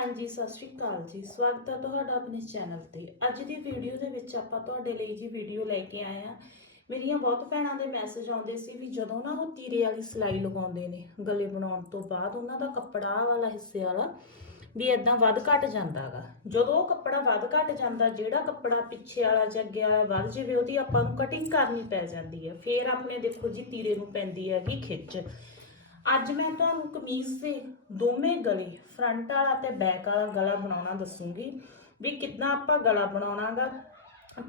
ਹਾਂਜੀ, ਸਤਿ ਸ਼੍ਰੀ ਅਕਾਲ ਜੀ। ਸਵਾਗਤ ਹੈ ਤੁਹਾਡਾ ਆਪਣੇ ਚੈਨਲ ਤੇ। ਅੱਜ ਦੀ ਵੀਡੀਓ ਦੇ ਵਿੱਚ ਆਪਾਂ ਤੁਹਾਡੇ ਲਈ ਜੀ ਵੀਡੀਓ ਲੈ ਕੇ ਆਏ ਆ ਮੇਰੀਆਂ ਬਹੁਤ ਭੈਣਾਂ ਦੇ ਮੈਸੇਜ ਆਉਂਦੇ ਸੀ ਵੀ ਜਦੋਂ ਨਾ ਉਹ ਤੀਰੇ ਵਾਲੀ ਸਿਲਾਈ ਲਗਾਉਂਦੇ ਨੇ, ਗਲੇ ਬਣਾਉਣ ਤੋਂ ਬਾਅਦ ਉਹਨਾਂ ਦਾ ਕੱਪੜਾ ਵਾਲਾ ਹਿੱਸੇ ਵਾਲਾ, ਵੀ ਇਦਾਂ ਵੱਧ ਘਟ ਜਾਂਦਾਗਾ ਜਦੋਂ ਉਹ ਕੱਪੜਾ ਵੱਧ ਘਟ ਜਾਂਦਾ, ਜਿਹੜਾ ਕੱਪੜਾ ਪਿੱਛੇ ਵਾਲਾ ਜਾਂ ਅੱਗੇ ਵਾਲਾ ਵੱਧ ਜਾਵੇ, ਉਹਦੀ ਆਪਾਂ ਨੂੰ ਕਟਿੰਗ ਕਰਨੀ ਪੈ ਜਾਂਦੀ ਹੈ। ਫੇਰ ਆਪਣੇ ਦੇਖੋ ਜੀ ਤੀਰੇ ਨੂੰ ਪੈਂਦੀ ਹੈਗੀ ਖਿੱਚ। ਅੱਜ ਮੈਂ ਤੁਹਾਨੂੰ ਕਮੀਜ਼ ਦੇ ਦੋਵੇਂ ਗਲੇ ਫਰੰਟ ਵਾਲਾ ਤੇ ਬੈਕ ਵਾਲਾ ਗਲਾ ਬਣਾਉਣਾ ਦੱਸੂਗੀ ਵੀ ਕਿੱਦਾਂ ਆਪਾਂ ਗਲਾ ਬਣਾਉਣਾਗਾ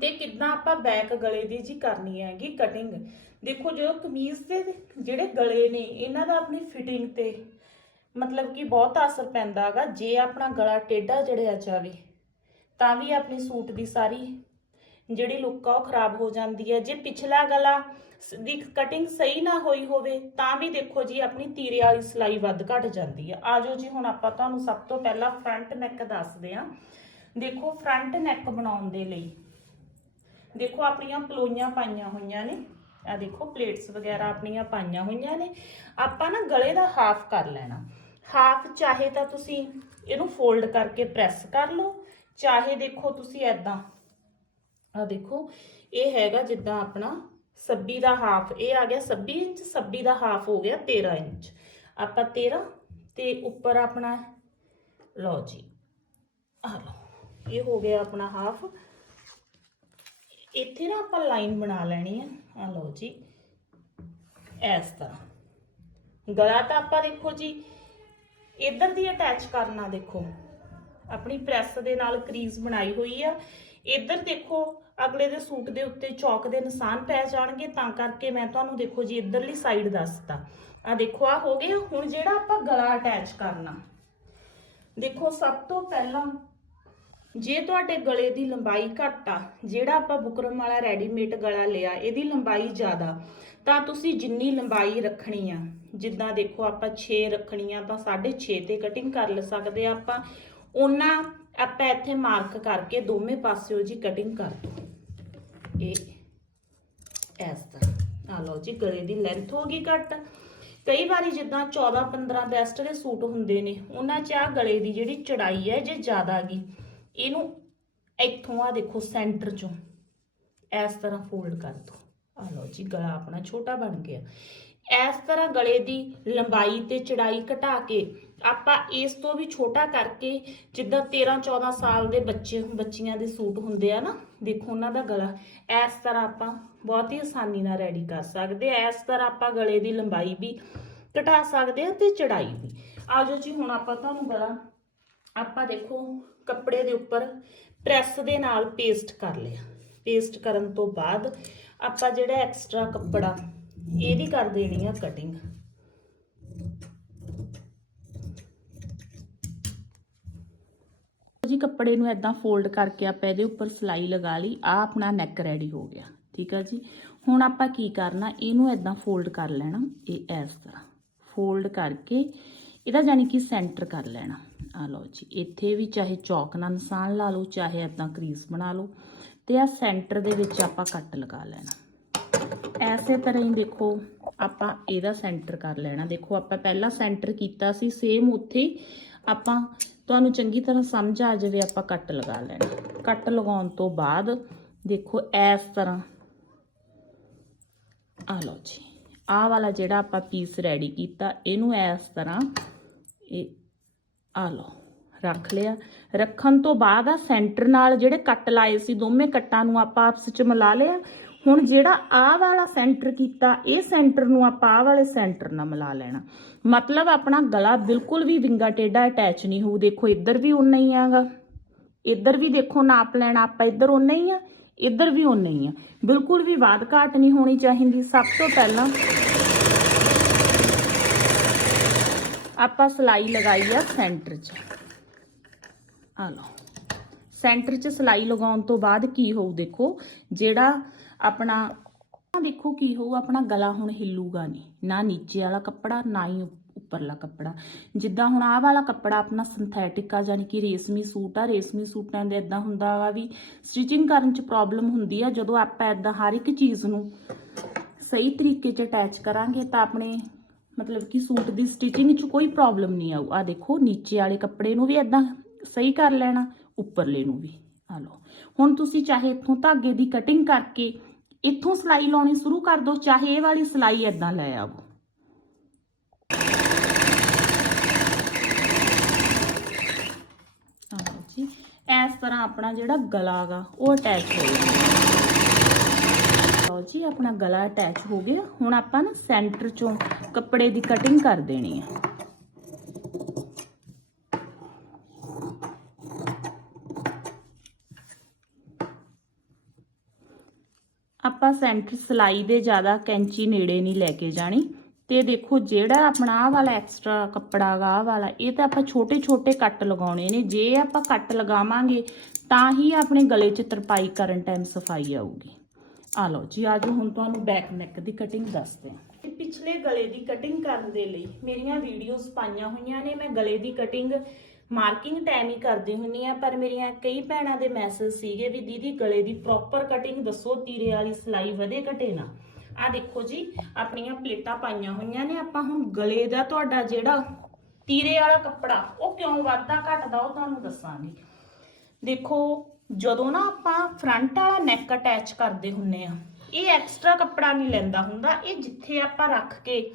ਤੇ ਕਿੱਦਾਂ ਆਪਾਂ ਬੈਕ ਗਲੇ ਦੀ ਜੀ ਕਰਨੀ ਹੈਗੀ ਕਟਿੰਗ ਦੇਖੋ ਜਦੋਂ ਕਮੀਜ਼ ਦੇ ਜਿਹੜੇ ਗਲੇ ਨੇ, ਇਹਨਾਂ ਦਾ ਆਪਣੀ ਫਿਟਿੰਗ ਤੇ ਮਤਲਬ ਕਿ ਬਹੁਤ ਅਸਰ ਪੈਂਦਾ ਹੈਗਾ ਜੇ ਆਪਣਾ ਗਲਾ ਟੇਢਾ ਜੜਿਆ ਜਾਵੇ, ਤਾਂ ਵੀ ਆਪਣੀ ਸੂਟ ਦੀ ਸਾਰੀ ਜਿਹੜੀ ਲੁੱਕ ਆ ਉਹ ਖਰਾਬ ਹੋ ਜਾਂਦੀ ਹੈ। ਜੇ ਪਿਛਲਾ ਗਲਾ ਦੀ ਕਟਿੰਗ ਸਹੀ ਨਾ ਹੋਈ ਹੋਵੇ, ਤਾਂ ਵੀ ਦੇਖੋ ਜੀ ਆਪਣੀ ਤੀਰੇ ਵਾਲੀ ਸਿਲਾਈ ਵੱਧ ਘਟ ਜਾਂਦੀ ਹੈ। ਆਜੋ ਜੀ, ਹੁਣ ਆਪਾਂ ਤੁਹਾਨੂੰ ਸਭ ਤੋਂ ਪਹਿਲਾਂ ਫਰੰਟ ਨੈਕ ਦੱਸਦੇ ਹਾਂ। ਦੇਖੋ ਫਰੰਟ ਨੈਕ ਬਣਾਉਣ ਦੇ ਲਈ ਦੇਖੋ, ਆਪਣੀਆਂ ਪਲੋਈਆਂ ਪਾਈਆਂ ਹੋਈਆਂ ਨੇ। ਆ ਦੇਖੋ ਪਲੇਟਸ ਵਗੈਰਾ ਆਪਣੀਆਂ ਪਾਈਆਂ ਹੋਈਆਂ ਨੇ। ਆਪਾਂ ਨਾ ਗਲੇ ਦਾ ਹਾਫ ਕਰ ਲੈਣਾ। ਹਾਫ ਚਾਹੇ ਤਾਂ ਤੁਸੀਂ ਇਹਨੂੰ ਫੋਲਡ ਕਰਕੇ ਪ੍ਰੈਸ ਕਰ ਲਓ। ਚਾਹੇ ਦੇਖੋ ਤੁਸੀਂ ਐਦਾਂ ਆ ਦੇਖੋ, ਇਹ ਹੈਗਾ ਜਿੱਦਾਂ ਆਪਣਾ ਸੱਬੀ ਦਾ ਹਾਫ ਇਹ ਆ ਗਿਆ 26 ਇੰਚ, ਸੱਬੀ ਦਾ ਹਾਫ ਹੋ ਗਿਆ 13 ਇੰਚ। ਆਪਾਂ 13 ਤੇ ਉੱਪਰ ਆਪਣਾ ਲਓ ਜੀ ਆ ਲਓ, ਇਹ ਹੋ ਗਿਆ ਆਪਣਾ ਹਾਫ ਇੱਥੇ ਨਾ ਆਪਾਂ ਲਾਈਨ ਬਣਾ ਲੈਣੀ ਆ ਆ ਲਓ ਜੀ, ਇਸ ਤਰ੍ਹਾਂ। ਗਲਾ ਤਾਂ ਆਪਾਂ ਦੇਖੋ ਜੀ, ਇੱਧਰ ਦੀ ਅਟੈਚ ਕਰਨਾ ਦੇਖੋ। ਆਪਣੀ ਪ੍ਰੈਸ ਦੇ ਨਾਲ ਕਰੀਜ਼ ਬਣਾਈ ਹੋਈ ਆ। ਇੱਧਰ ਦੇਖੋ, ਅਗਲੇ ਦੇ ਸੂਟ ਦੇ ਉੱਤੇ ਚੌਕ ਦੇ ਨਿਸ਼ਾਨ ਪੈ ਜਾਣਗੇ, ਤਾਂ ਕਰਕੇ ਮੈਂ ਤੁਹਾਨੂੰ ਦੇਖੋ ਜੀ ਇੱਧਰਲੀ ਸਾਈਡ ਦੱਸਤਾ ਆ ਦੇਖੋ ਆ ਹੋ ਗਿਆ। ਹੁਣ ਜਿਹੜਾ ਆਪਾਂ ਗਲਾ ਅਟੈਚ ਕਰਨਾ। ਦੇਖੋ, ਸਭ ਤੋਂ ਪਹਿਲਾਂ ਜੇ ਤੁਹਾਡੇ ਗਲੇ ਦੀ ਲੰਬਾਈ ਘੱਟ ਆ, ਜਿਹੜਾ ਆਪਾਂ ਬੁਕਰਮ ਵਾਲਾ ਰੈਡੀਮੇਡ ਗਲਾ ਲਿਆ, ਇਹਦੀ ਲੰਬਾਈ ਜ਼ਿਆਦਾ, ਤਾਂ ਤੁਸੀਂ ਜਿੰਨੀ ਲੰਬਾਈ ਰੱਖਣੀ ਆ, ਜਿੱਦਾਂ ਦੇਖੋ ਆਪਾਂ 6 ਰੱਖਣੀ ਆ ਤਾਂ 6.5 ਤੇ ਕਟਿੰਗ ਕਰ ਲੈ ਸਕਦੇ ਆ ਆਪਾਂ, ਉਹਨਾਂ ਆਪਾਂ ਇੱਥੇ ਮਾਰਕ ਕਰਕੇ ਦੋਵੇਂ ਪਾਸਿਓ ਜੀ ਕਟਿੰਗ ਕਰ ਦੋ। ਇਹ, ਇਸ ਤਰ੍ਹਾਂ। ਆ ਲਓ ਜੀ, ਗਲੇ ਦੀ ਲੈਂਥ ਹੋ ਗਈ ਘੱਟ। ਕਈ ਵਾਰੀ ਜਿੱਦਾਂ 14 15 ਬੈਸਟ ਦੇ ਸੂਟ ਹੁੰਦੇ ਨੇ, ਉਹਨਾਂ 'ਚ ਆ ਗਲੇ ਦੀ ਜਿਹੜੀ ਚੜਾਈ ਹੈ ਜੇ ਜ਼ਿਆਦਾ ਗਈ, ਇਹਨੂੰ ਇੱਥੋਂ ਆ ਦੇਖੋ ਸੈਂਟਰ ਚੋਂ ਇਸ ਤਰ੍ਹਾਂ ਫੋਲਡ ਕਰ ਦੋ। ਆ ਲਓ ਜੀ, ਗਲਾ ਆਪਣਾ ਛੋਟਾ ਬਣ ਗਿਆ। ਇਸ ਤਰ੍ਹਾਂ ਗਲੇ ਦੀ ਲੰਬਾਈ ਤੇ ਚੜਾਈ ਘਟਾ ਕੇ ਆਪਾਂ ਇਸ ਤੋਂ ਵੀ ਛੋਟਾ ਕਰਕੇ ਜਿੱਦਾਂ 13 14 ਸਾਲ ਦੇ ਬੱਚੇ, ਬੱਚੀਆਂ ਦੇ ਸੂਟ ਹੁੰਦੇ ਆ ਨਾ, ਦੇਖੋ ਉਹਨਾਂ ਦਾ ਗਲਾ, ਇਸ ਤਰ੍ਹਾਂ ਆਪਾਂ ਬਹੁਤ ਹੀ ਆਸਾਨੀ ਨਾਲ ਰੈਡੀ ਕਰ ਸਕਦੇ ਆ। ਇਸ ਤਰ੍ਹਾਂ ਆਪਾਂ ਗਲੇ ਦੀ ਲੰਬਾਈ ਵੀ ਘਟਾ ਸਕਦੇ ਆ ਤੇ ਚੜਾਈ ਵੀ। ਆਜੋ ਜੀ ਹੁਣ ਆਪਾਂ ਤੁਹਾਨੂੰ ਗਲਾ, ਆਪਾਂ ਦੇਖੋ ਕੱਪੜੇ ਦੇ ਉੱਪਰ ਪ੍ਰੈਸ ਦੇ ਨਾਲ ਪੇਸਟ ਕਰ ਲਿਆ। ਪੇਸਟ ਕਰਨ ਤੋਂ ਬਾਅਦ ਆਪਾਂ ਜਿਹੜਾ ਐਕਸਟਰਾ ਕੱਪੜਾ ਇਹਦੀ ਕਰ ਦੇਣੀ ਆ ਕਟਿੰਗ ਜੀ, ਕੱਪੜੇ ਨੂੰ ਐਦਾਂ ਫੋਲਡ ਕਰਕੇ ਆਪਾਂ ਇਹਦੇ ਉੱਪਰ ਸਲਾਈ ਲਗਾ ਲਈ ਆ ਆਪਣਾ ਨੈਕ ਰੈਡੀ ਹੋ ਗਿਆ, ਠੀਕ ਆ ਜੀ। ਹੁਣ ਆਪਾਂ ਕੀ ਕਰਨਾ, ਇਹਨੂੰ ਐਦਾਂ ਫੋਲਡ ਕਰ ਲੈਣਾ, ਇਹ ਇਸ ਤਰ੍ਹਾਂ। ਫੋਲਡ ਕਰਕੇ ਇਹਦਾ ਜਾਨੀ ਕਿ ਸੈਂਟਰ ਕਰ ਲੈਣਾ। ਆ ਲਓ ਜੀ, ਇੱਥੇ ਵੀ ਚਾਹੇ ਚੌਕ ਨਾਲ ਨਿਸ਼ਾਨ ਲਾ ਲਓ, ਚਾਹੇ ਐਦਾਂ ਕਰੀਸ ਬਣਾ ਲਓ, ਤੇ ਆ ਸੈਂਟਰ ਦੇ ਵਿੱਚ ਆਪਾਂ ਕੱਟ ਲਗਾ ਲੈਣਾ। ਐਸੇ ਤਰ੍ਹਾਂ ਹੀ ਦੇਖੋ, ਆਪਾਂ ਇਹਦਾ ਸੈਂਟਰ ਕਰ ਲੈਣਾ। ਦੇਖੋ, ਆਪਾਂ ਪਹਿਲਾਂ ਸੈਂਟਰ ਕੀਤਾ ਸੀ ਸੇਮ ਉੱਥੇ ਆਪਾਂ ਤੁਹਾਨੂੰ ਚੰਗੀ ਤਰ੍ਹਾਂ ਸਮਝ ਆ ਜਾਵੇ, ਆਪਾਂ ਕੱਟ ਲਗਾ ਲੈਣਾ। ਕੱਟ ਲਗਾਉਣ ਤੋਂ ਬਾਅਦ ਦੇਖੋ ਇਸ ਤਰ੍ਹਾਂ। ਆ ਲਓ ਜੀ। ਆਹ ਵਾਲਾ ਜਿਹੜਾ ਆਪਾਂ ਪੀਸ ਰੈਡੀ ਕੀਤਾ, ਇਹਨੂੰ ਇਸ ਤਰ੍ਹਾਂ ਇਹ ਆ ਲਓ, ਰੱਖ ਲਿਆ। ਰੱਖਣ ਤੋਂ ਬਾਅਦ ਆ ਸੈਂਟਰ ਨਾਲ ਜਿਹੜੇ ਕੱਟ ਲਾਏ ਸੀ, ਦੋਵੇਂ ਕੱਟਾਂ ਨੂੰ ਆਪਾਂ ਆਪਸ ਵਿੱਚ ਮਿਲਾ ਲਿਆ। ਹੁਣ ਜਿਹੜਾ ਆ ਵਾਲਾ ਸੈਂਟਰ ਕੀਤਾ, ਇਹ ਸੈਂਟਰ ਨੂੰ ਆਪਾਂ ਆ ਵਾਲੇ ਸੈਂਟਰ ਨਾਲ ਮਿਲਾ ਲੈਣਾ। ਮਤਲਬ ਆਪਣਾ ਗਲਾ ਬਿਲਕੁਲ ਵੀ ਵਿੰਗਾ ਟੇਢਾ ਅਟੈਚ ਨਹੀਂ ਹੋਊ। ਦੇਖੋ, ਇੱਧਰ ਵੀ ਉਨਾ ਹੀ ਆਗਾ। ਇੱਧਰ ਵੀ ਦੇਖੋ, ਨਾਪ ਲੈਣਾ ਆਪਾਂ ਇੱਧਰ ਉਨਾ ਹੀ ਆ, ਇੱਧਰ ਵੀ ਉਨਾ ਹੀ ਆ। ਬਿਲਕੁਲ ਵੀ ਵਾਧ ਘਾਟ ਨਹੀਂ ਹੋਣੀ ਚਾਹੀਦੀ। ਸਭ ਤੋਂ ਪਹਿਲਾਂ ਆਪਾਂ ਸਲਾਈ ਲਗਾਈ ਆ ਸੈਂਟਰ 'ਚ। ਆ ਲਓ। ਸੈਂਟਰ 'ਚ ਸਲਾਈ ਲਗਾਉਣ ਤੋਂ ਬਾਅਦ ਕੀ ਹੋਊ ਦੇਖੋ, ਜਿਹੜਾ ਆਪਣਾ ਆਹ ਦੇਖੋ ਕੀ ਹੋਊ, ਆਪਣਾ ਗਲਾ ਹੁਣ ਹਿੱਲੂਗਾ ਨਹੀਂ। ਨਾ ਨੀਚੇ ਵਾਲਾ ਕੱਪੜਾ, ਨਾ ਹੀ ਉੱਪਰਲਾ ਕੱਪੜਾ। ਜਿੱਦਾਂ ਹੁਣ ਆਹ ਵਾਲਾ ਕੱਪੜਾ ਆਪਣਾ ਸਿੰਥੈਟਿਕ ਆ ਯਾਨੀ ਕਿ ਰੇਸ਼ਮੀ ਸੂਟ ਆ, ਰੇਸ਼ਮੀ ਸੂਟਾਂ ਦੇ ਇਦਾਂ ਹੁੰਦਾ ਵਾ ਵੀ ਸਟਿਚਿੰਗ ਕਰਨ 'ਚ ਪ੍ਰੋਬਲਮ ਹੁੰਦੀ ਆ, ਜਦੋਂ ਆਪਾਂ ਇਦਾਂ ਹਰ ਇੱਕ ਚੀਜ਼ ਨੂੰ ਸਹੀ ਤਰੀਕੇ 'ਚ ਅਟੈਚ ਕਰਾਂਗੇ ਤਾਂ ਆਪਣੇ ਮਤਲਬ ਕਿ ਸੂਟ ਦੀ ਸਟਿਚਿੰਗ 'ਚ ਕੋਈ ਪ੍ਰੋਬਲਮ ਨਹੀਂ ਆਊ। ਆ ਦੇਖੋ, ਨੀਚੇ ਵਾਲੇ ਕੱਪੜੇ ਨੂੰ ਵੀ ਐਦਾਂ ਸਹੀ ਕਰ ਲੈਣਾ, ਉੱਪਰਲੇ ਨੂੰ ਵੀ। ਆ ਲਓ। ਹੁਣ ਤੁਸੀਂ ਚਾਹੇ ਇੱਥੋਂ ਧਾਗੇ ਦੀ ਕਟਿੰਗ ਕਰਕੇ ਇੱਥੋਂ ਸਿਲਾਈ ਲਾਉਣੀ ਸ਼ੁਰੂ ਕਰ ਦਿਓ ਚਾਹੇ ਇਹ ਵਾਲੀ ਸਿਲਾਈ ਐਦਾਂ ਲੈ ਆਵੋ। ਜੀ, ਇਸ ਤਰ੍ਹਾਂ ਆਪਣਾ ਜਿਹੜਾ ਗਲਾ ਗਾ, ਉਹ ਅਟੈਚ ਹੋ ਗਿਆ ਲਓ ਜੀ, ਆਪਣਾ ਗਲਾ ਅਟੈਚ ਹੋ ਗਿਆ। ਹੁਣ ਆਪਾਂ ਨਾ ਸੈਂਟਰ ਚੋਂ ਕੱਪੜੇ ਦੀ ਕਟਿੰਗ ਕਰ ਦੇਣੀ ਹੈ ਆਪਾਂ ਸੈਂਟਰ ਸਲਾਈ ਦੇ ਜ਼ਿਆਦਾ ਕੈਂਚੀ ਨੇੜੇ ਨਹੀਂ ਲੈ ਕੇ ਜਾਣੀ। ਤੇ ਦੇਖੋ ਜਿਹੜਾ ਆਪਣਾ ਆਹ ਵਾਲਾ ਐਕਸਟਰਾ ਕੱਪੜਾ ਗਾ, ਆਹ ਵਾਲਾ, ਇਹ ਤਾਂ ਆਪਾਂ ਛੋਟੇ ਛੋਟੇ ਕੱਟ ਲਗਾਉਣੇ ਨੇ। ਜੇ ਆਪਾਂ ਕੱਟ ਲਗਾਵਾਂਗੇ, ਤਾਂ ਹੀ ਆਪਣੇ ਗਲੇ 'ਚ ਤਰਪਾਈ ਕਰਨ ਟਾਈਮ ਸਫ਼ਾਈ ਆਊਗੀ। ਆ ਲਓ ਜੀ ਅੱਜ ਹੁਣ ਤੁਹਾਨੂੰ ਬੈਕ ਨੈਕ ਦੀ ਕਟਿੰਗ ਦੱਸਦੇ ਹਾਂ। ਪਿਛਲੇ ਗਲੇ ਦੀ ਕਟਿੰਗ ਕਰਨ ਦੇ ਲਈ ਮੇਰੀਆਂ ਵੀਡੀਓਜ਼ ਪਾਈਆਂ ਹੋਈਆਂ ਨੇ। ਮੈਂ ਗਲੇ ਦੀ ਕਟਿੰਗ ਮਾਰਕਿੰਗ ਟਾਈਮ ਹੀ ਕਰਦੀ ਹੁੰਨੀ ਆ, ਪਰ ਮੇਰੀਆਂ ਕਈ ਭੈਣਾਂ ਦੇ ਮੈਸੇਜ ਸੀਗੇ ਵੀ ਦੀਦੀ ਗਲੇ ਦੀ ਪ੍ਰੋਪਰ ਕਟਿੰਗ ਦੱਸੋ, ਤੀਰੇ ਵਾਲੀ ਸਲਾਈ ਵਧੇ ਘਟੇ ਨਾ। ਆ ਦੇਖੋ ਜੀ, ਆਪਣੀਆਂ ਪਲੇਟਾਂ ਪਾਈਆਂ ਹੋਈਆਂ ਨੇ, ਆਪਾਂ ਹੁਣ ਗਲੇ ਦਾ ਤੁਹਾਡਾ ਜਿਹੜਾ ਤੀਰੇ ਵਾਲਾ ਕੱਪੜਾ, ਉਹ ਕਿਉਂ ਵੱਧਦਾ ਘਟਦਾ ਉਹ ਤੁਹਾਨੂੰ ਦੱਸਾਂਗੀ। ਦੇਖੋ, ਜਦੋਂ ਨਾ ਆਪਾਂ ਫਰੰਟ ਵਾਲਾ ਨੈਕ ਅਟੈਚ ਕਰਦੇ ਹੁੰਨੇ ਆ, ਇਹ ਐਕਸਟਰਾ ਕੱਪੜਾ ਨਹੀਂ ਲੈਂਦਾ ਹੁੰਦਾ, ਇਹ ਜਿੱਥੇ ਆਪਾਂ ਰੱਖ ਕੇ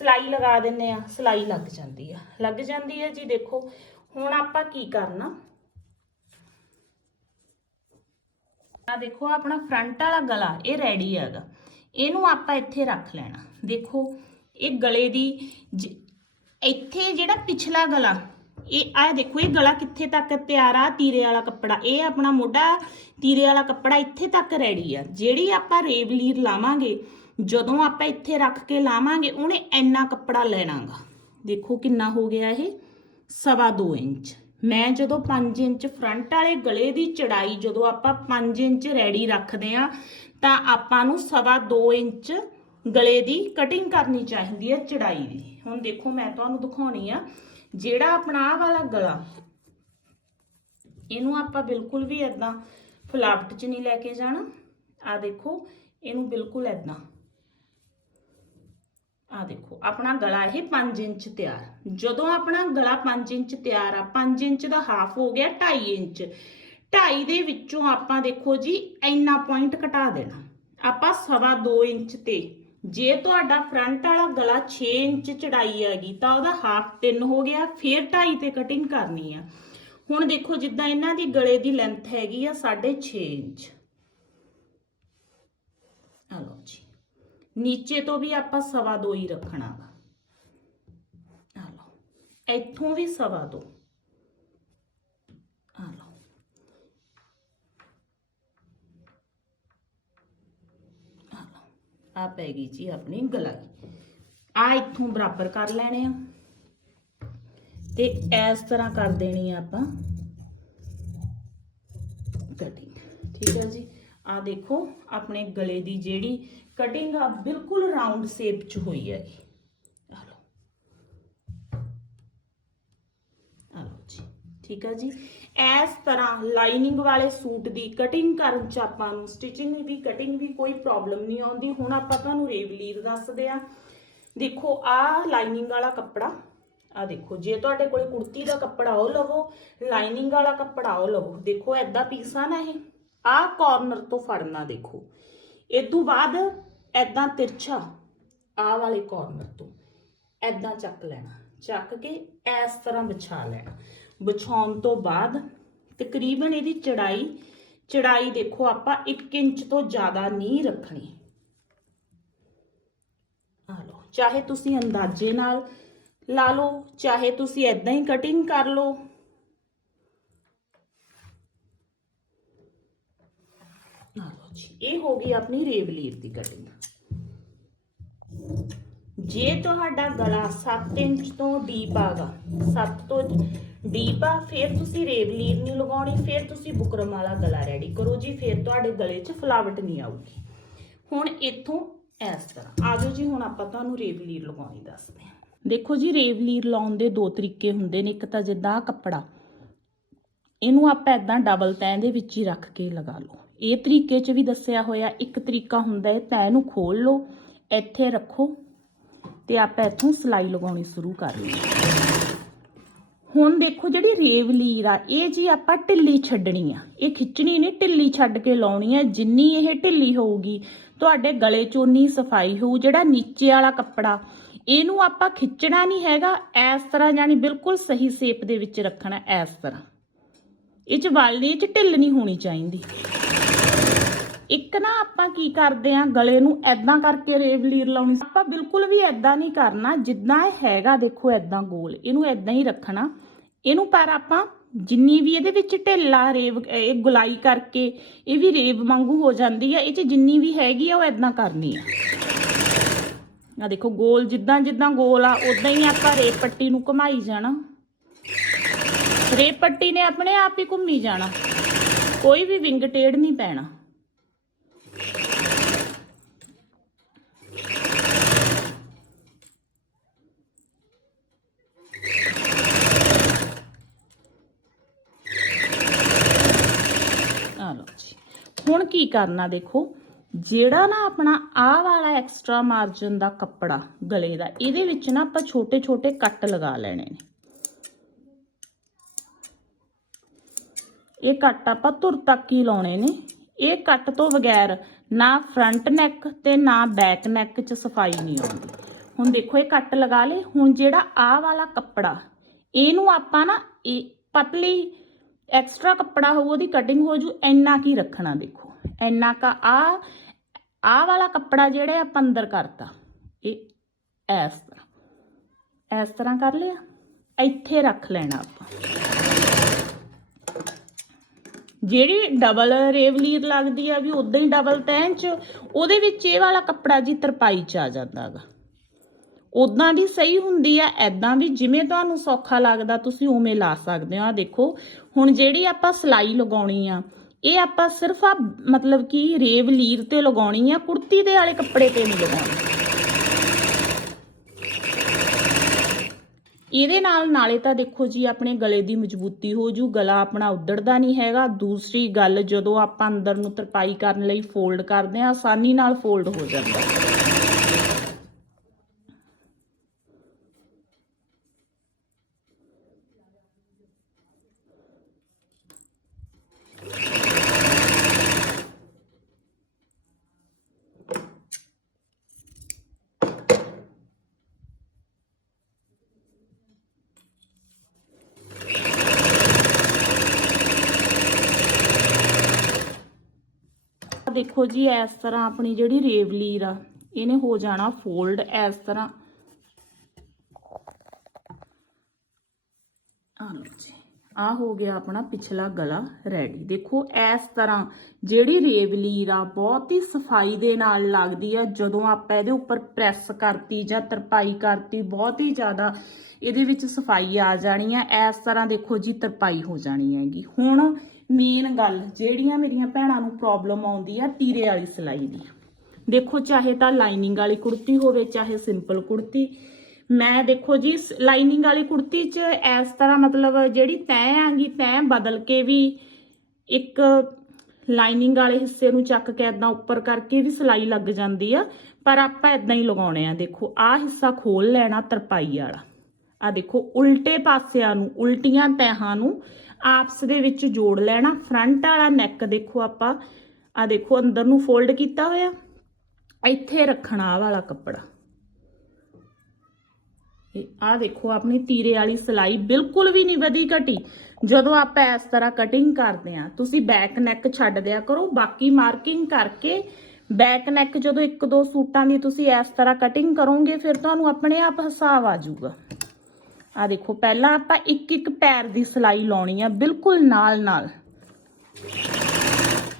ਸਲਾਈ ਲਗਾ ਦਿੰਨੇ ਆ, ਸਲਾਈ ਲੱਗ ਜਾਂਦੀ ਆ। ਲੱਗ ਜਾਂਦੀ ਹੈ ਜੀ, ਦੇਖੋ ਹੁਣ ਆਪਾਂ ਕੀ ਕਰਨਾ? ਆ ਦੇਖੋ, ਆਪਣਾ ਫਰੰਟ ਵਾਲਾ ਗਲਾ, ਇਹ ਰੈਡੀ ਹੈਗਾ। ਇਹਨੂੰ ਆਪਾਂ ਇੱਥੇ ਰੱਖ ਲੈਣਾ। ਦੇਖੋ, ਇਹ ਗਲੇ ਦੀ ਜ- ਇੱਥੇ ਜਿਹੜਾ ਪਿਛਲਾ ਗਲਾ, ਇਹ ਆ ਦੇਖੋ, ਇਹ ਗਲਾ ਕਿੱਥੇ ਤੱਕ ਤਿਆਰ ਆ? ਤੀਰੇ ਵਾਲਾ ਕੱਪੜਾ। ਇਹ ਆਪਣਾ ਮੋਢਾ, ਤੀਰੇ ਵਾਲਾ ਕੱਪੜਾ ਇੱਥੇ ਤੱਕ ਰੈਡੀ ਆ। ਜਿਹੜੀ ਆਪਾਂ ਰੇਵਲੀਰ ਲਾਵਾਂਗੇ, ਜਦੋਂ ਆਪਾਂ ਇੱਥੇ ਰੱਖ ਕੇ ਲਾਵਾਂਗੇ, ਉਹਨੇ ਇੰਨਾ ਕੱਪੜਾ ਲੈਣਾਗਾ। ਦੇਖੋ ਕਿੰਨਾ ਹੋ ਗਿਆ ਇਹ। ਸਵਾ 2 ਇੰਚ। ਮੈਂ ਜਦੋਂ 5 ਇੰਚ ਫਰੰਟ ਵਾਲੇ ਗਲੇ ਦੀ ਚੜਾਈ ਜਦੋਂ ਆਪਾਂ 5 ਇੰਚ ਰੈਡੀ ਰੱਖਦੇ ਆ ਤਾਂ ਆਪਾਂ ਨੂੰ ਸਵਾ 2 ਇੰਚ ਗਲੇ ਦੀ ਕਟਿੰਗ ਕਰਨੀ ਚਾਹੀਦੀ ਹੈ ਚੜਾਈ ਦੀ। ਹੁਣ ਦੇਖੋ ਮੈਂ ਤੁਹਾਨੂੰ ਦਿਖਾਉਣੀ ਆ, ਜਿਹੜਾ ਆਪਣਾ ਆਹ ਵਾਲਾ ਗਲਾ, ਇਹਨੂੰ ਆਪਾਂ ਬਿਲਕੁਲ ਵੀ ਇਦਾਂ ਫਲਾਵਟ 'ਚ ਨਹੀਂ ਲੈ ਕੇ ਜਾਣਾ। ਆ ਦੇਖੋ, ਇਹਨੂੰ ਬਿਲਕੁਲ ਇਦਾਂ ਆ ਦੇਖੋ, ਆਪਣਾ ਗਲਾ ਇਹ 5 ਇੰਚ ਤਿਆਰ। ਜਦੋਂ ਆਪਣਾ ਗਲਾ 5 ਇੰਚ ਤਿਆਰ ਆ 5 ਇੰਚ ਦਾ ਹਾਫ ਹੋ ਗਿਆ 2.5 ਇੰਚ। 2.5 ਦੇ ਵਿੱਚੋਂ ਆਪਾਂ ਦੇਖੋ ਜੀ, ਇੰਨਾ ਪੁਆਇੰਟ ਘਟਾ ਦੇਣਾ। ਆਪਾਂ ਸਵਾ 2 ਇੰਚ ਤੇ, ਜੇ ਤੁਹਾਡਾ ਫਰੰਟ ਵਾਲਾ ਗਲਾ 6 ਇੰਚ ਚੜਾਈ ਹੈਗੀ ਤਾਂ ਉਹਦਾ ਹਾਫ 3 ਹੋ ਗਿਆ, ਫਿਰ 2.5 ਤੇ ਕਟਿੰਗ ਕਰਨੀ ਆ। ਹੁਣ ਦੇਖੋ, ਜਿੱਦਾਂ ਇਹਨਾਂ ਦੀ ਗਲੇ ਦੀ ਲੈਂਥ ਹੈਗੀ ਆ 6.5 ਇੰਚ। ਆ ਲਓ ਜੀ। ਨੀਚੇ ਤੋਂ ਵੀ ਆਪਾਂ ਸਵਾ ਦੋ ਹੀ ਰੱਖਣਾ ਵਾ ਆ ਲਓ ਇੱਥੋਂ ਵੀ ਸਵਾ ਦੋ ਆ ਲਓ ਆ ਲਓ ਆ ਪੈ ਗਈ ਜੀ ਆਪਣੀ ਗਲਾਈ ਆ ਇੱਥੋਂ ਬਰਾਬਰ ਕਰ ਲੈਣੇ ਆ ਤੇ ਇਸ ਤਰ੍ਹਾਂ ਕਰ ਦੇਣੀ ਆ ਆਪਾਂ ਕਟਿੰਗ ਠੀਕ ਹੈ ਜੀ ਆ ਦੇਖੋ ਆਪਣੇ ਗਲੇ ਦੀ ਜਿਹੜੀ ਕਟਿੰਗ ਆ ਬਿਲਕੁਲ ਰਾਉਂਡ ਸ਼ੇਪ ਚ ਹੋਈ ਹੈ ਆ ਆ ਜੀ, ਠੀਕ ਹੈ ਜੀ। ਇਸ ਤਰ੍ਹਾਂ ਲਾਈਨਿੰਗ ਵਾਲੇ ਸੂਟ ਦੀ ਕਟਿੰਗ ਕਰਨ ਚ ਆਪਾਂ ਨੂੰ ਸਟਿਚਿੰਗ ਦੀ ਕਟਿੰਗ ਵੀ ਕੋਈ ਪ੍ਰੋਬਲਮ ਨਹੀਂ ਆਉਂਦੀ। ਹੁਣ ਆਪਾਂ ਤੁਹਾਨੂੰ ਰੇਵਲੀਰ ਦੱਸਦੇ ਆ। ਦੇਖੋ, ਆ ਲਾਈਨਿੰਗ ਵਾਲਾ ਕੱਪੜਾ, ਆ ਦੇਖੋ, ਜੇ ਤੁਹਾਡੇ ਕੋਲ ਕੁੜਤੀ ਦਾ ਕੱਪੜਾ ਉਹ ਲਵੋ ਲਾਈਨਿੰਗ ਵਾਲਾ ਕੱਪੜਾ ਉਹ ਲਵੋ। ਦੇਖੋ ਐਦਾਂ ਪੀਸ ਨਾ ਇਹ। ਆ ਕਾਰਨਰ ਤੋਂ ਫੜਨਾ ਦੇਖੋ। ਇਹ ਤੋਂ ਬਾਅਦ ਐਦਾਂ ਤਿਰਛਾ ਆ ਵਾਲੇ ਕਾਰਨਰ ਤੋਂ ਐਦਾਂ ਚੱਕ ਲੈਣਾ। ਚੱਕ ਕੇ ਇਸ ਤਰ੍ਹਾਂ ਵਿਛਾ ਲੈਣਾ। ਵਿਛਾਉਣ ਤੋਂ ਬਾਅਦ ਤਕਰੀਬਨ ਇਹਦੀ ਚੜਾਈ ਚੜਾਈ ਦੇਖੋ ਆਪਾਂ 1 ਇੰਚ ਤੋਂ ਜ਼ਿਆਦਾ ਨਹੀਂ ਰੱਖਣੀ। ਆ ਲਓ, ਚਾਹੇ ਤੁਸੀਂ ਅੰਦਾਜ਼ੇ ਨਾਲ ਲਾ ਲਓ, ਚਾਹੇ ਤੁਸੀਂ ਐਦਾਂ ਹੀ ਕਟਿੰਗ ਕਰ ਲਓ। ਜੀ, ਇਹ ਹੋ ਗਈ ਆਪਣੀ ਰੇਵਲੀਰ ਦੀ ਕਟਿੰਗ ਜੇ ਤੁਹਾਡਾ ਗਲਾ 7 ਇੰਚ ਤੋਂ ਡੀਪ ਆਗਾ 7 ਤੋਂ ਡੀਪ ਆ, ਫਿਰ ਤੁਸੀਂ ਰੇਵਲੀਰ ਨਹੀਂ ਲਗਾਉਣੀ, ਫਿਰ ਤੁਸੀਂ ਬੁਕਰਮ ਵਾਲਾ ਗਲਾ ਰੈਡੀ ਕਰੋ ਜੀ, ਫਿਰ ਤੁਹਾਡੇ ਗਲੇ 'ਚ ਫਲਾਵਟ ਨਹੀਂ ਆਊਗੀ। ਹੁਣ ਇੱਥੋਂ ਇਸ ਤਰ੍ਹਾਂ ਆਜੋ ਜੀ, ਹੁਣ ਆਪਾਂ ਤੁਹਾਨੂੰ ਰੇਵਲੀਰ ਲਗਾਉਣੀ ਦੱਸਦੇ ਹਾਂ। ਦੇਖੋ ਜੀ ਰੇਵਲੀਰ ਲਾਉਣ ਦੇ ਦੋ ਤਰੀਕੇ ਹੁੰਦੇ ਨੇ, ਇੱਕ ਤਾਂ ਜਿੱਦਾਂ ਆਹ ਕੱਪੜਾ, ਇਹਨੂੰ ਆਪਾਂ ਇਦਾਂ ਡਬਲ ਤੈਅ ਦੇ ਵਿੱਚ ਹੀ ਰੱਖ ਕੇ ਲਗਾ ਲਓ। ਇਹ ਤਰੀਕੇ 'ਚ ਵੀ ਦੱਸਿਆ ਹੋਇਆ, ਇੱਕ ਤਰੀਕਾ ਹੁੰਦਾ ਹੈ, ਤੈਅ ਨੂੰ ਖੋਲ ਲਓ ਇੱਥੇ ਰੱਖੋ ਤੇ ਆਪਾਂ ਇੱਥੋਂ ਸਿਲਾਈ ਲਗਾਉਣੀ ਸ਼ੁਰੂ ਕਰ ਲਈ ਹੁਣ ਦੇਖੋ ਜਿਹੜੀ ਰੇਵ ਲੀਰ ਆ, ਇਹ ਜੀ ਆਪਾਂ ਢਿੱਲੀ ਛੱਡਣੀ ਆ। ਇਹ ਖਿੱਚਣੀ ਨਹੀਂ, ਢਿੱਲੀ ਛੱਡ ਕੇ ਲਾਉਣੀ ਆ। ਜਿੰਨੀ ਇਹ ਢਿੱਲੀ ਹੋਊਗੀ, ਤੁਹਾਡੇ ਗਲੇ ਚੋਂ ਉਨੀ ਸਫ਼ਾਈ ਹੋਊ। ਜਿਹੜਾ ਨੀਚੇ ਵਾਲਾ ਕੱਪੜਾ, ਇਹਨੂੰ ਆਪਾਂ ਖਿੱਚਣਾ ਨਹੀਂ ਹੈਗਾ। ਇਸ ਤਰ੍ਹਾਂ ਯਾਨੀ ਬਿਲਕੁਲ ਸਹੀ ਸ਼ੇਪ ਦੇ ਵਿੱਚ ਰੱਖਣਾ ਇਸ ਤਰ੍ਹਾਂ। ਇਹ ਚ ਵਾਲੀ ਇਹ ਚ ਢਿੱਲ ਨਹੀਂ ਹੋਣੀ ਚਾਹੀਦੀ। ਇੱਕ ਨਾ ਆਪਾਂ ਕੀ ਕਰਦੇ ਆ, ਗਲੇ ਨੂੰ ਐਦਾਂ ਕਰਕੇ ਰੇਵ ਲੀਰ ਲਾਉਣੀ ਆਪਾਂ ਬਿਲਕੁਲ ਵੀ ਐਦਾਂ ਨਹੀਂ ਕਰਨਾ, ਜਿੱਦਾਂ ਇਹ ਹੈਗਾ ਦੇਖੋ ਐਦਾਂ ਗੋਲ, ਇਹਨੂੰ ਐਦਾਂ ਹੀ ਰੱਖਣਾ। ਇਹਨੂੰ ਪਰ ਆਪਾਂ ਜਿੰਨੀ ਵੀ ਇਹਦੇ ਵਿੱਚ ਢਿੱਲਾ ਰੇਵ, ਇਹ ਗੁਲਾਈ ਕਰਕੇ ਇਹ ਵੀ ਰੇਵ ਵਾਂਗੂ ਹੋ ਜਾਂਦੀ ਆ, ਇਹ ਚ ਜਿੰਨੀ ਵੀ ਹੈਗੀ ਆ ਉਹ ਐਦਾਂ ਕਰਨੀ ਆ। ਆ ਦੇਖੋ ਗੋਲ, ਜਿੱਦਾਂ ਜਿੱਦਾਂ ਗੋਲ ਆ ਉਦਾਂ ਹੀ ਆਪਾਂ ਰੇਪ ਪੱਟੀ ਨੂੰ ਘੁਮਾਈ ਜਾਣਾ। ਰੇਪ ਪੱਟੀ ਨੇ ਆਪਣੇ ਆਪ ਹੀ ਘੁੰਮੀ ਜਾਣਾ। ਕੋਈ ਵੀ ਵਿੰਗ ਟੇੜ ਨਹੀਂ ਪੈਣਾ ਆ ਲਓ ਜੀ ਹੁਣ ਕੀ ਕਰਨਾ ਦੇਖੋ, ਜਿਹੜਾ ਨਾ ਆਪਣਾ ਆਹ ਵਾਲਾ ਐਕਸਟਰਾ ਮਾਰਜਨ ਦਾ ਕੱਪੜਾ ਗਲੇ ਦਾ, ਇਹਦੇ ਵਿੱਚ ਨਾ ਆਪਾਂ ਛੋਟੇ ਛੋਟੇ ਕੱਟ ਲਗਾ ਲੈਣੇ ਨੇ। ਇਹ ਕੱਟ ਆਪਾਂ ਧੁਰ ਤੱਕ ਹੀ ਲਾਉਣੇ ਨੇ। ਇਹ ਕੱਟ ਤੋਂ ਬਗੈਰ ਨਾ ਫਰੰਟ ਨੈਕ ਤੇ ਨਾ ਬੈਕ ਨੈਕ 'ਚ ਸਫ਼ਾਈ ਨਹੀਂ ਆਉਂਦੀ। ਹੁਣ ਦੇਖੋ, ਇਹ ਕੱਟ ਲਗਾ ਲੇ ਹੁਣ ਜਿਹੜਾ ਆਹ ਵਾਲਾ ਕੱਪੜਾ, ਇਹਨੂੰ ਆਪਾਂ ਨਾ ਇਹ ਪਤਲੀ ਐਕਸਟਰਾ ਕੱਪੜਾ ਹੋਊ, ਉਹਦੀ ਕਟਿੰਗ ਹੋ ਜੂ, ਇੰਨਾ ਕੀ ਰੱਖਣਾ ਦੇਖੋ। ਇੰਨਾ ਕਾ ਆ ਆਹ ਵਾਲਾ ਕੱਪੜਾ ਜਿਹੜਾ ਆਪਾਂ ਅੰਦਰ ਕਰਤਾ, ਇਹ ਇਸ ਤਰ੍ਹਾਂ। ਇਸ ਤਰ੍ਹਾਂ ਕਰ ਲਿਆ, ਇੱਥੇ ਰੱਖ ਲੈਣਾ ਆਪਾਂ। ਜਿਹੜੀ ਡਬਲ ਰੇਵ ਲੀਰ ਲੱਗਦੀ ਆ ਵੀ ਉਦਾਂ ਹੀ ਡਬਲ ਤੈਨ ਚ, ਉਹਦੇ ਵਿੱਚ ਇਹ ਵਾਲਾ ਕੱਪੜਾ ਜੀ ਤਰਪਾਈ ਚ ਆ ਜਾਂਦਾਗਾ ਉਦਾਂ ਦੀ ਸਹੀ ਹੁੰਦੀ ਆ ਐਦਾਂ ਵੀ ਜਿਵੇਂ ਤੁਹਾਨੂੰ ਸੌਖਾ ਲੱਗਦਾ, ਤੁਸੀਂ ਉਵੇਂ ਲਾ ਸਕਦੇ ਹੋ। ਆ ਦੇਖੋ, ਹੁਣ ਜਿਹੜੀ ਆਪਾਂ ਸਲਾਈ ਲਗਾਉਣੀ ਆ, ਇਹ ਆਪਾਂ ਸਿਰਫ ਆ, ਮਤਲਬ ਕਿ ਰੇਵ ਲੀਰ ਤੇ ਲਗਾਉਣੀ ਆ, ਕੁੜਤੀ ਦੇ ਵਾਲੇ ਕੱਪੜੇ ਤੇ ਨਹੀਂ ਲਗਾਉਣੀ। ਇਹਦੇ ਨਾਲ, ਨਾਲੇ ਤਾਂ ਦੇਖੋ ਜੀ, ਆਪਣੇ ਗਲੇ ਦੀ ਮਜ਼ਬੂਤੀ ਹੋ ਜੂ, ਗਲਾ ਆਪਣਾ ਉਧੜਦਾ ਨਹੀਂ ਹੈਗਾ। ਦੂਸਰੀ ਗੱਲ, ਜਦੋਂ ਆਪਾਂ ਅੰਦਰ ਨੂੰ ਤਰਪਾਈ ਕਰਨ ਲਈ ਫੋਲਡ ਕਰਦੇ ਆ, ਆਸਾਨੀ ਨਾਲ ਫੋਲਡ ਹੋ ਜਾਂਦਾ। ਆਹ ਦੇਖੋ ਜੀ, ਇਸ ਤਰ੍ਹਾਂ ਆਪਣੀ ਜਿਹੜੀ ਰੇਵ ਲੀਰ ਆ, ਇਹਨੇ ਹੋ ਜਾਣਾ ਫੋਲਡ ਇਸ ਤਰ੍ਹਾਂ। ਆ ਲਓ ਜੀ ਆ ਹੋ ਗਿਆ ਆਪਣਾ ਪਿਛਲਾ ਗਲਾ ਰੈਡੀ ਦੇਖੋ, ਇਸ ਤਰ੍ਹਾਂ ਜਿਹੜੀ ਰੇਵ ਲੀਰ ਆ, ਬਹੁਤ ਹੀ ਸਫ਼ਾਈ ਦੇ ਨਾਲ ਲੱਗਦੀ ਆ। ਜਦੋਂ ਆਪਾਂ ਇਹਦੇ ਉੱਪਰ ਪ੍ਰੈਸ ਕਰਤੀ ਜਾਂ ਤਰਪਾਈ ਕਰਤੀ, ਬਹੁਤ ਹੀ ਜ਼ਿਆਦਾ ਇਹਦੇ ਵਿੱਚ ਸਫ਼ਾਈ ਆ ਜਾਣੀ ਆ। ਇਸ ਤਰ੍ਹਾਂ ਦੇਖੋ ਜੀ, ਤਰਪਾਈ ਹੋ ਜਾਣੀ ਹੈਗੀ। ਹੁਣ ਮੇਨ ਗੱਲ, ਜਿਹੜੀਆਂ ਮੇਰੀਆਂ ਭੈਣਾਂ ਨੂੰ ਪ੍ਰੋਬਲਮ ਆਉਂਦੀ ਆ ਤੀਰੇ ਵਾਲੀ ਸਿਲਾਈ ਦੀ। ਦੇਖੋ, ਚਾਹੇ ਤਾਂ ਲਾਈਨਿੰਗ ਵਾਲੀ ਕੁੜਤੀ ਹੋਵੇ, ਚਾਹੇ ਸਿੰਪਲ ਕੁੜਤੀ। ਮੈਂ ਦੇਖੋ ਜੀ ਲਾਈਨਿੰਗ ਵਾਲੀ ਕੁੜਤੀ 'ਚ ਇਸ ਤਰ੍ਹਾਂ ਮਤਲਬ ਜਿਹੜੀ ਤੈਅ ਆਂਗੀ, ਤੈਅ ਬਦਲ ਕੇ ਵੀ ਇੱਕ ਲਾਈਨਿੰਗ ਵਾਲੇ ਹਿੱਸੇ ਨੂੰ ਚੱਕ ਕੇ ਇਦਾਂ ਉੱਪਰ ਕਰਕੇ ਵੀ ਸਿਲਾਈ ਲੱਗ ਜਾਂਦੀ ਆ। ਪਰ ਆਪਾਂ ਇਦਾਂ ਹੀ ਲਗਾਉਣੇ ਆ, ਦੇਖੋ, ਆਹ ਹਿੱਸਾ ਖੋਲ ਲੈਣਾ ਤਰਪਾਈ ਵਾਲਾ। ਆ ਦੇਖੋ, ਉਲਟੇ ਪਾਸਿਆਂ ਨੂੰ, ਉਲਟੀਆਂ ਤਹਾਂ ਨੂੰ ਆਪਸ ਦੇ ਵਿੱਚ ਜੋੜ ਲੈਣਾ। ਫਰੰਟ ਵਾਲਾ ਨੈਕ ਦੇਖੋ ਆਪਾਂ। ਆ ਦੇਖੋ, ਅੰਦਰ ਨੂੰ ਫੋਲਡ ਕੀਤਾ ਹੋਇਆ। ਇੱਥੇ ਰੱਖਣਾ ਆਹ ਵਾਲਾ ਕੱਪੜਾ। ਆ ਦੇਖੋ, ਆਪਣੀ ਤੀਰੇ ਵਾਲੀ ਸਿਲਾਈ ਬਿਲਕੁਲ ਵੀ ਨਹੀਂ ਵਧੀ ਘਟੀ। ਜਦੋਂ ਆਪਾਂ ਇਸ ਤਰ੍ਹਾਂ ਕਟਿੰਗ ਕਰਦੇ ਆ ਤੁਸੀਂ ਬੈਕ ਨੈਕ ਛੱਡ ਦਿਆ ਕਰੋ। ਬਾਕੀ ਮਾਰਕਿੰਗ ਕਰਕੇ ਬੈਕ ਨੈਕ ਜਦੋਂ ਇੱਕ ਦੋ ਸੂਟਾਂ ਦੀ ਤੁਸੀਂ ਇਸ ਤਰ੍ਹਾਂ ਕਟਿੰਗ ਕਰੋਗੇ, ਫਿਰ ਤੁਹਾਨੂੰ ਆਪਣੇ ਆਪ ਹਿਸਾਬ ਆ ਜਾਊਗਾ। ਆ ਦੇਖੋ, ਪਹਿਲਾਂ ਆਪਾਂ ਇੱਕ ਇੱਕ ਪੈਰ ਦੀ ਸਿਲਾਈ ਲਾਉਣੀ ਆ, ਬਿਲਕੁਲ ਨਾਲ ਨਾਲ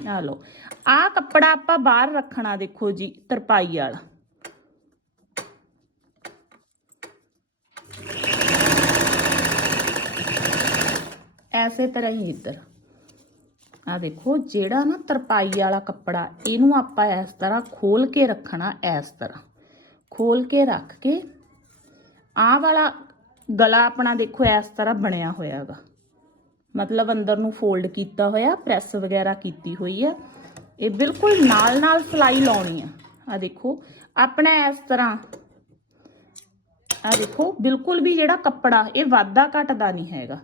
ਆ ਲਓ ਆ ਕੱਪੜਾ ਆਪਾਂ ਬਾਹਰ ਰੱਖਣਾ ਦੇਖੋ ਜੀ, ਤਰਪਾਈ ਵਾਲਾ। ਐਸੇ ਤਰ੍ਹਾਂ ਹੀ ਇੱਧਰ। ਆ ਦੇਖੋ, ਜਿਹੜਾ ਨਾ ਤਰਪਾਈ ਵਾਲਾ ਕੱਪੜਾ, ਇਹਨੂੰ ਆਪਾਂ ਇਸ ਤਰ੍ਹਾਂ ਖੋਲ ਕੇ ਰੱਖਣਾ, ਇਸ ਤਰ੍ਹਾਂ। ਖੋਲ ਕੇ ਰੱਖ ਕੇ, ਆਹ ਵਾਲਾ ਗਲਾ ਆਪਣਾ ਦੇਖੋ ਇਸ ਤਰ੍ਹਾਂ ਬਣਿਆ ਹੋਇਆਗਾ। ਮਤਲਬ ਅੰਦਰ ਨੂੰ ਫੋਲਡ ਕੀਤਾ ਹੋਇਆ ਪ੍ਰੈਸ ਵਗੈਰਾ ਕੀਤੀ ਹੋਈ ਆ। ਇਹ ਬਿਲਕੁਲ ਨਾਲ ਨਾਲ ਸਿਲਾਈ ਲਾਉਣੀ ਆ। ਆ ਦੇਖੋ, ਆਪਣਾ ਇਸ ਤਰ੍ਹਾਂ। ਆ ਦੇਖੋ, ਬਿਲਕੁਲ ਵੀ ਜਿਹੜਾ ਕੱਪੜਾ, ਇਹ ਵਾਧਾ ਘਟਦਾ ਨਹੀਂ ਹੈਗਾ।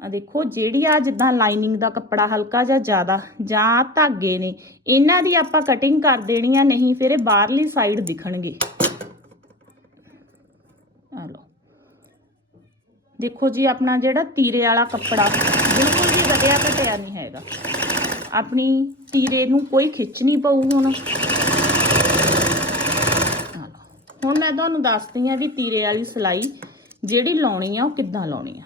ਆ ਦੇਖੋ, ਜਿਹੜੀ ਆ ਜਿੱਦਾਂ ਲਾਈਨਿੰਗ ਦਾ ਕੱਪੜਾ ਹਲਕਾ ਜਾਂ ਜ਼ਿਆਦਾ ਜਾਂ ਧਾਗੇ ਨੇ, ਇਹਨਾਂ ਦੀ ਆਪਾਂ ਕਟਿੰਗ ਕਰ ਦੇਣੀ ਆ, ਨਹੀਂ ਫਿਰ ਇਹ ਬਾਹਰਲੀ ਸਾਈਡ ਦਿਖਣਗੇ ਆ ਲਓ ਦੇਖੋ ਜੀ, ਆਪਣਾ ਜਿਹੜਾ ਤੀਰੇ ਵਾਲਾ ਕੱਪੜਾ ਬਿਲਕੁਲ ਵੀ ਵਧਿਆ ਘਟਿਆ ਨਹੀਂ ਹੈਗਾ। ਆਪਣੀ ਤੀਰੇ ਨੂੰ ਕੋਈ ਖਿੱਚ ਨਹੀਂ ਪਊ ਹੁਣ। ਹੁਣ ਮੈਂ ਤੁਹਾਨੂੰ ਦੱਸਦੀ ਆ ਵੀ ਤੀਰੇ ਵਾਲੀ ਸਿਲਾਈ ਜਿਹੜੀ ਲਾਉਣੀ ਆ, ਉਹ ਕਿੱਦਾਂ ਲਾਉਣੀ ਆ।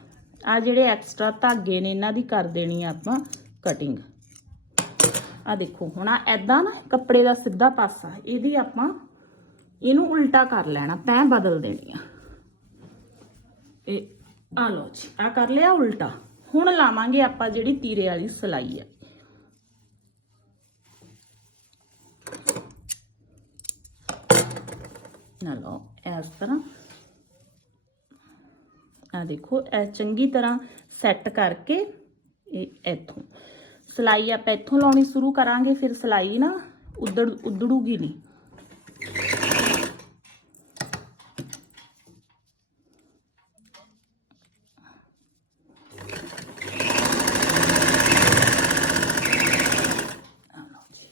ਆ ਜਿਹੜੇ ਐਕਸਟਰਾ ਧਾਗੇ ਨੇ, ਇਹਨਾਂ ਦੀ ਕਰ ਦੇਣੀ ਆ ਆਪਾਂ ਕਟਿੰਗ ਆ ਦੇਖੋ, ਹੁਣ ਆ ਐਦਾਂ ਨਾ ਕੱਪੜੇ ਦਾ ਸਿੱਧਾ ਪਾਸਾ, ਇਹਦੀ ਆਪਾਂ ਇਹਨੂੰ ਉਲਟਾ ਕਰ ਲੈਣਾ, ਤੈਂ ਬਦਲ ਦੇਣੀ ਆ। ਇਹ ਆ ਲਓ ਜੀ ਆ ਕਰ ਲਿਆ ਉਲਟਾ। ਹੁਣ ਲਾਵਾਂਗੇ ਆਪਾਂ ਜਿਹੜੀ ਤੀਰੇ ਵਾਲੀ ਸਲਾਈ ਆ। ਨਾ ਲਓ, ਇਸ ਤਰ੍ਹਾਂ। ਆ ਦੇਖੋ, ਇਹ ਚੰਗੀ ਤਰ੍ਹਾਂ ਸੈੱਟ ਕਰਕੇ ਇਹ ਇੱਥੋਂ। ਸਲਾਈ ਆਪਾਂ ਇੱਥੋਂ ਲਾਉਣੀ ਸ਼ੁਰੂ ਕਰਾਂਗੇ, ਫਿਰ ਸਲਾਈ ਨਾ ਉਦੜ ਉਦੜੂਗੀ ਨਹੀਂ ਆ ਲਓ ਜੀ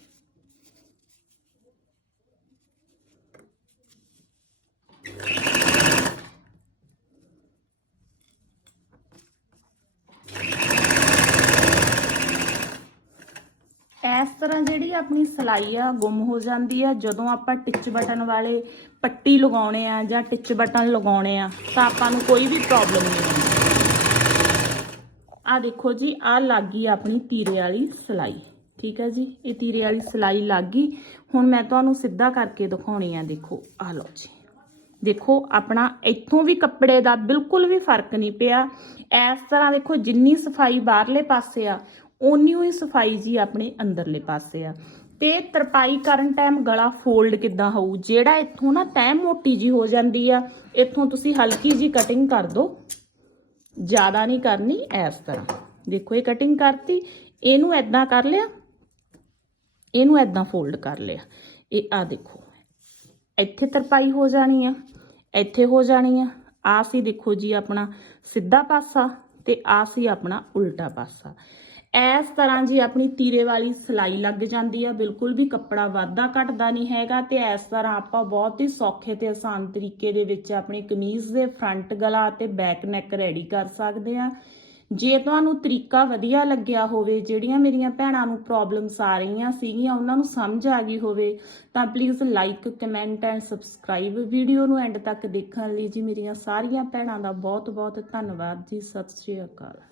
ਇਸ ਤਰ੍ਹਾਂ ਜਿਹੜੀ ਆਪਣੀ ਸਲਾਈ ਆ ਗੁੰਮ ਹੋ ਜਾਂਦੀ ਆ। ਜਦੋਂ ਆਪਾਂ ਟਿਚ ਬਟਨ ਵਾਲੇ ਪੱਟੀ ਲਗਾਉਣੇ ਆ ਜਾਂ ਟਿਚ ਬਟਨ ਲਗਾਉਣੇ ਆ, ਤਾਂ ਆਪਾਂ ਨੂੰ ਕੋਈ ਵੀ ਪ੍ਰੋਬਲਮ ਨਹੀਂ ਆਉਂਦੀ। ਆ ਦੇਖੋ ਜੀ ਆ ਲੱਗ ਗਈ ਆਪਣੀ ਤੀਰੇ ਵਾਲੀ ਸਲਾਈ। ਠੀਕ ਹੈ ਜੀ, ਇਹ ਤੀਰੇ ਵਾਲੀ ਸਲਾਈ ਲੱਗ ਗਈ। ਹੁਣ ਮੈਂ ਤੁਹਾਨੂੰ ਸਿੱਧਾ ਕਰਕੇ ਦਿਖਾਉਣੀ ਆ, ਦੇਖੋ ਆ ਲਓ ਜੀ। ਦੇਖੋ, ਆਪਣਾ ਇੱਥੋਂ ਵੀ ਕੱਪੜੇ ਦਾ ਬਿਲਕੁਲ ਵੀ ਫ਼ਰਕ ਨਹੀਂ ਪਿਆ। ਇਸ ਤਰ੍ਹਾਂ ਦੇਖੋ, ਜਿੰਨੀ ਸਫ਼ਾਈ ਬਾਹਰਲੇ ਪਾਸੇ ਆ ਓਨੀ ਹੀ ਸਫ਼ਾਈ ਜੀ ਆਪਣੇ ਅੰਦਰਲੇ ਪਾਸੇ ਆ। ਤੇ ਤਰਪਾਈ ਕਰਨ ਟਾਈਮ ਗਲਾ ਫੋਲਡ ਕਿੱਦਾਂ ਹੋਊ? ਜਿਹੜਾ ਇੱਥੋਂ ਨਾ ਤੈਅ ਮੋਟੀ ਜੀ ਹੋ ਜਾਂਦੀ ਆ, ਇੱਥੋਂ ਤੁਸੀਂ ਹਲਕੀ ਜੀ ਕਟਿੰਗ ਕਰ ਦਿਓ ਜ਼ਿਆਦਾ ਨਹੀਂ ਕਰਨੀ ਇਸ ਤਰ੍ਹਾਂ। ਦੇਖੋ ਇਹ ਕਟਿੰਗ ਕਰਤੀ, ਇਹਨੂੰ ਐਦਾਂ ਕਰ ਲਿਆ, ਇਹਨੂੰ ਐਦਾਂ ਫੋਲਡ ਕਰ ਲਿਆ। ਇਹ ਆ ਦੇਖੋ, ਇੱਥੇ ਤਰਪਾਈ ਹੋ ਜਾਣੀ ਆ, ਇੱਥੇ ਹੋ ਜਾਣੀ ਆ। ਆ ਸੀ ਦੇਖੋ ਜੀ ਆਪਣਾ ਸਿੱਧਾ ਪਾਸਾ ਤੇ ਆ ਸੀ ਆਪਣਾ ਉਲਟਾ ਪਾਸਾ। ਇਸ ਤਰ੍ਹਾਂ ਜੀ ਆਪਣੀ ਤੀਰੇ ਵਾਲੀ ਸਲਾਈ ਲੱਗ ਜਾਂਦੀ ਆ, ਬਿਲਕੁਲ ਵੀ ਕੱਪੜਾ ਵਾਧਾ ਘਟਦਾ ਨਹੀਂ ਹੈਗਾ ਤੇ ਇਸ ਤਰ੍ਹਾਂ ਆਪਾਂ ਬਹੁਤ ਹੀ ਸੌਖੇ ਤੇ ਆਸਾਨ ਤਰੀਕੇ ਦੇ ਵਿੱਚ ਆਪਣੀ ਕਮੀਜ਼ ਦੇ ਫਰੰਟ ਗਲਾ ਤੇ ਬੈਕ ਨੈਕ ਰੈਡੀ ਕਰ ਸਕਦੇ ਆ। ਜੇ ਤੁਹਾਨੂੰ ਤਰੀਕਾ ਵਧੀਆ ਲੱਗਿਆ ਹੋਵੇ, ਜਿਹੜੀਆਂ ਮੇਰੀਆਂ ਭੈਣਾਂ ਨੂੰ ਪ੍ਰੋਬਲਮਸ ਆ ਰਹੀਆਂ ਸੀਗੀਆਂ, ਉਹਨਾਂ ਨੂੰ ਸਮਝ ਆ ਗਈ ਹੋਵੇ, ਤਾਂ please like comment and subscribe video ਨੂੰ ਐਂਡ ਤੱਕ ਦੇਖਣ ਲਈ ਜੀ ਮੇਰੀਆਂ ਸਾਰੀਆਂ ਭੈਣਾਂ ਦਾ ਬਹੁਤ ਬਹੁਤ ਧੰਨਵਾਦ ਜੀ। ਸਤਿ ਸ਼੍ਰੀ ਅਕਾਲ।